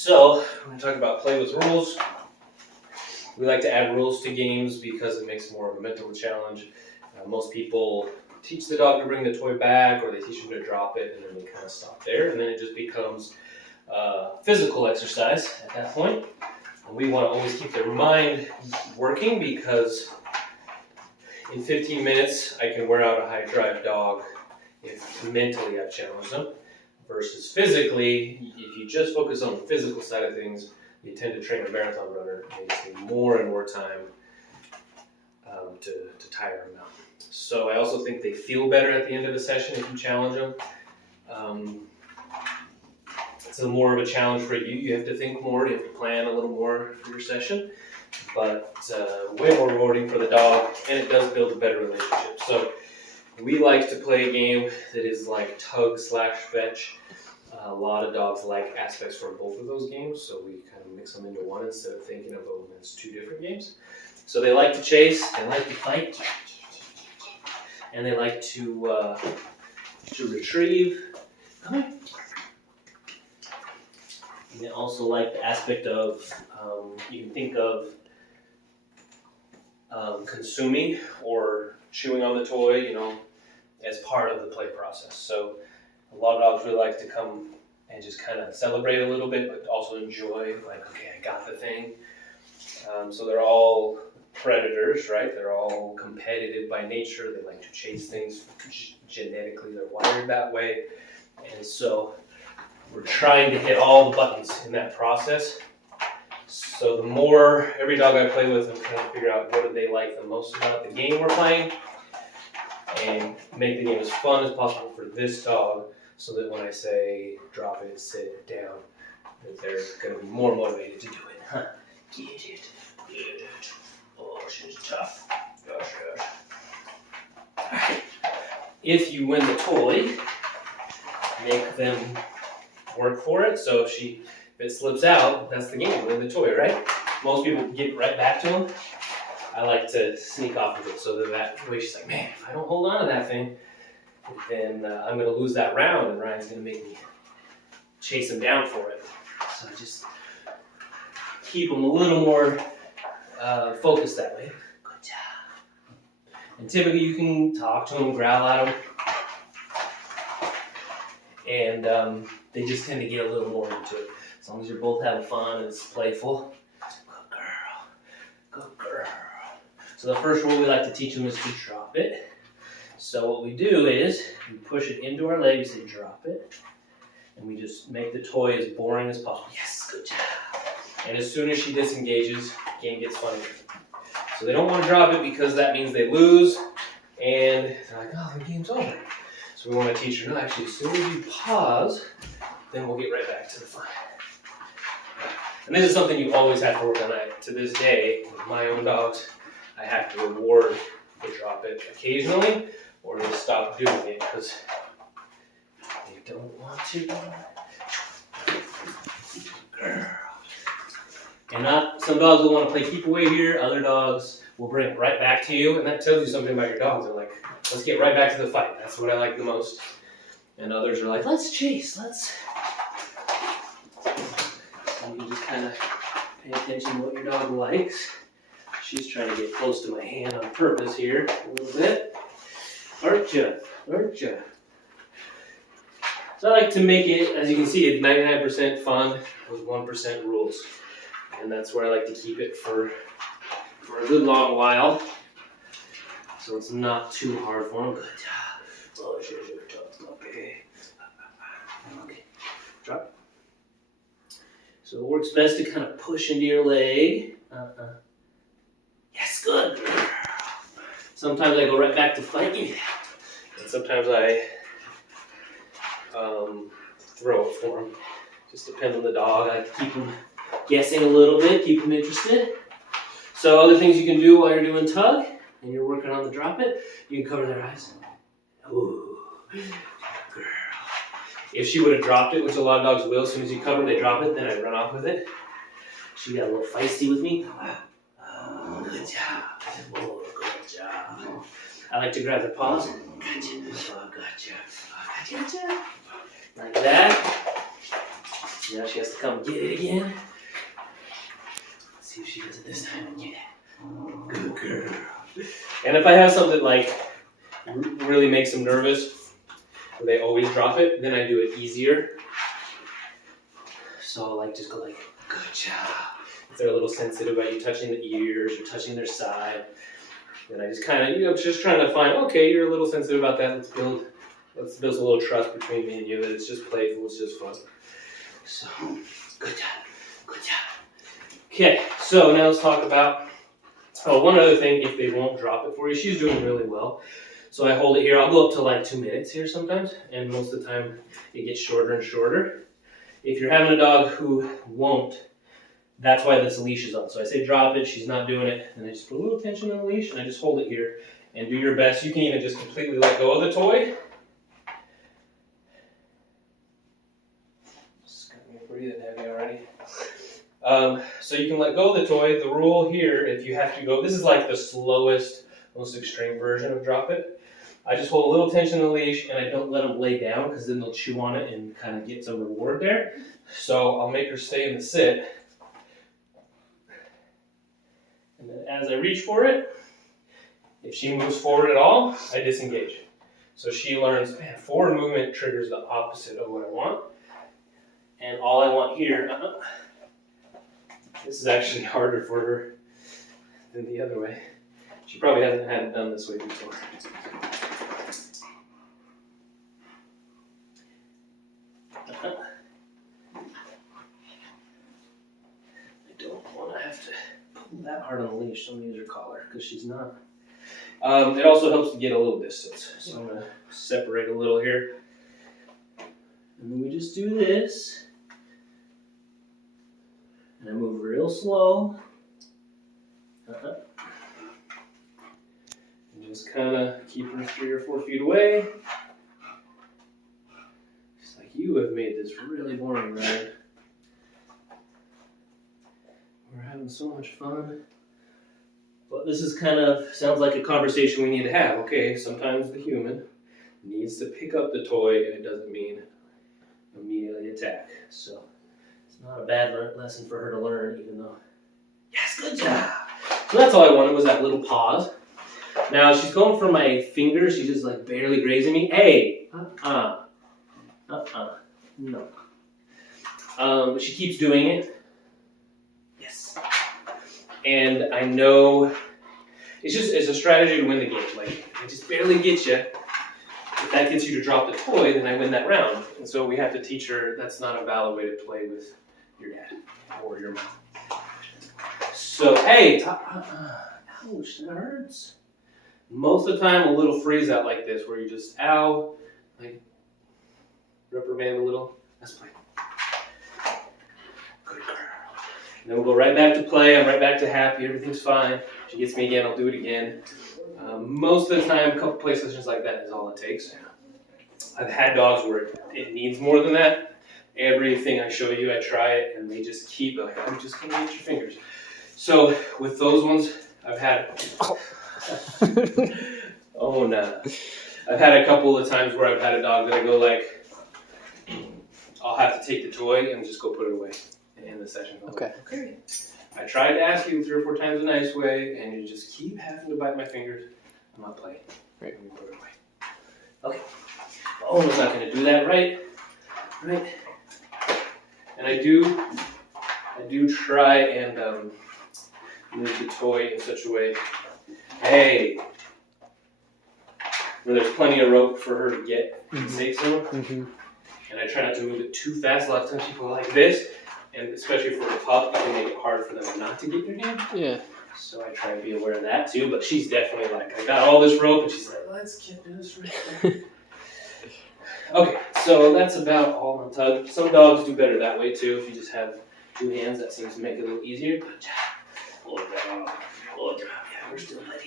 So, we're going to talk about play with rules. We like to add rules to games because it makes it more of a mental challenge. Most people teach the dog to bring the toy back, or they teach them to drop it, and then they kind of stop there, and then it just becomes physical exercise at that point. And we want to always keep their mind working because in 15 minutes I can wear out a high drive dog if mentally I've challenged them. Versus physically, if you just focus on the physical side of things, you tend to train a marathon runner, and you just need more and more time to tire them out. So I also think they feel better at the end of the session if you challenge them. It's more of a challenge for you. You have to think more, you have to plan a little more for your session, but way more rewarding for the dog, and it does build a better relationship. So we like to play a game that is like tug/fetch. A lot of dogs like aspects from both of those games, so we kind of mix them into one instead of thinking of them as two different games. So they like to chase, they like to fight, and they like to retrieve. Come on. And they also like the aspect of, you can think of consuming or chewing on the toy, as part of the play process. So a lot of dogs really like to come and just kind of celebrate a little bit, but also enjoy, like, okay, I got the thing. So they're all predators, right? They're all competitive by nature. They like to chase things genetically. They're wired that way. And so we're trying to hit all the buttons in that process. So the more every dog I play with, I'm trying to figure out what do they like the most about the game we're playing and make the game as fun as possible for this dog so that when I say drop it, sit down, that they're going to be more motivated to do it. Huh. Get it. Good. Oh, she's tough. Gosh. Alright. If you win the toy, make them work for it. So if it slips out, that's the game. Win the toy, right? Most people get right back to them. I like to sneak off of it so that way she's like, man, if I don't hold on to that thing, then I'm going to lose that round, and Ryan's going to make me chase him down for it. So just keep them a little more focused that way. Good job. And typically you can talk to them, growl at them, and they just tend to get a little more into it. As long as you're both having fun and it's playful. Good girl. Good girl. So the first rule we like to teach them is to drop it. So what we do is we push it into our leg, we say drop it, and we just make the toy as boring as possible. Yes, good job. And as soon as she disengages, the game gets funny. So they don't want to drop it because that means they lose, and they're like, oh, the game's over. So we want to teach her, no, actually, as soon as you pause, then we'll get right back to the fun. And this is something you always have to work on. To this day, with my own dogs, I have to reward the drop it occasionally, or they stop doing it because they don't want to. Girl. And some dogs will want to play keep away here, other dogs will bring it right back to you, and that tells you something about your dogs. They're like, let's get right back to the fight. That's what I like the most. And others are like, let's chase, let's. So you just kind of pay attention to what your dog likes. She's trying to get close to my hand on purpose here a little bit. Aren't ya? So I like to make it, as you can see, it's 99% fun with 1% rules. And that's where I like to keep it for a good long while. So it's not too hard for them. Good job. Oh, she's your tough. Okay. Okay. Drop. So it works best to kind of push into your leg. Yes, good. Sometimes I go right back to fighting. And sometimes I throw it for them. Just depends on the dog. I like to keep them guessing a little bit, keep them interested. So other things you can do while you're doing tug and you're working on the drop it, you can cover their eyes. Ooh, girl. If she would have dropped it, which a lot of dogs will, as soon as you cover, they drop it, then I run off with it. She got a little feisty with me. Oh, good job. Oh, good job. I like to grab their paws. Gotcha. Oh, gotcha. Oh, gotcha. Like that. Now she has to come get it again. Let's see if she does it this time. Yeah. Good girl. And if I have something that like really makes them nervous, where they always drop it, then I do it easier. So like just go like, good job. If they're a little sensitive about you touching the ears or touching their side, then I just kind of, just trying to find, okay, you're a little sensitive about that. Let's build a little trust between me and you that it's just playful, it's just fun. So, good job, good job. Okay, so now let's talk about, one other thing, if they won't drop it for you, she's doing really well. So I hold it here, I'll go up to like 2 minutes here sometimes, and most of the time it gets shorter and shorter. If you're having a dog who won't, that's why this leash is on. So I say drop it, she's not doing it, and I just put a little tension on the leash, and I just hold it here, and do your best. You can even just completely let go of the toy. It's got me breathing heavy already. So you can let go of the toy. The rule here, if you have to go, this is like the slowest, most extreme version of drop it. I just hold a little tension on the leash, and I don't let them lay down, because then they'll chew on it and kind of get some reward there. So I'll make her stay in the sit. And then as I reach for it, if she moves forward at all, I disengage. So she learns, man, forward movement triggers the opposite of what I want. And all I want here, this is actually harder for her than the other way. She probably hasn't had it done this way before. I don't want to have to pull that hard on the leash, so I'm going to use her collar because she's not. It also helps to get a little distance. So I'm going to separate a little here. And then we just do this. And I move real slow. And just kind of keep her 3 or 4 feet away. Just like, you have made this really boring, Ryan. We're having so much fun. But this is kind of, sounds like a conversation we need to have. Okay, sometimes the human needs to pick up the toy, and it doesn't mean immediately attack. So it's not a bad lesson for her to learn, even though, yes, good job. So that's all I wanted, was that little pause. Now she's going for my fingers. She's just like barely grazing me. Hey, no. But she keeps doing it. Yes. And I know it's a strategy to win the game. Like, I just barely get you. If that gets you to drop the toy, then I win that round. And so we have to teach her that's not a valid way to play with your dad or your mom. So, hey, ouch, that hurts. Most of the time, a little freeze out like this, where you just, ow, like, reprimand a little. Let's play. Good girl. And then we'll go right back to play. I'm right back to happy. Everything's fine. She gets me again. I'll do it again. Most of the time, a couple play sessions like that is all it takes. I've had dogs where it needs more than that. Everything I show you, I try it, and they just keep like, I'm just going to get your fingers. So with those ones, I've had... Oh no. I've had a couple of times where I've had a dog that I go like, I'll have to take the toy and just go put it away and end the session. Okay. Okay. I tried to ask you 3 or 4 times a nice way, and you just keep having to bite my fingers. I'm not playing. Right. Let me put it away. Okay. Oh, I'm not going to do that, right? Right. And I do try and move the toy in such a way. Hey. Where there's plenty of rope for her to get the safe zone. Mm-hmm. And I try not to move it too fast. A lot of times people are like this, and especially for a pup, it can make it hard for them not to get your hand. Yeah. So I try to be aware of that too, but she's definitely like, I got all this rope, and she's like, let's get this right. Okay, so that's about all on tug. Some dogs do better that way too. If you just have 2 hands, that seems to make it a little easier. Good job. Good job. Good job. Yeah, we're still ready.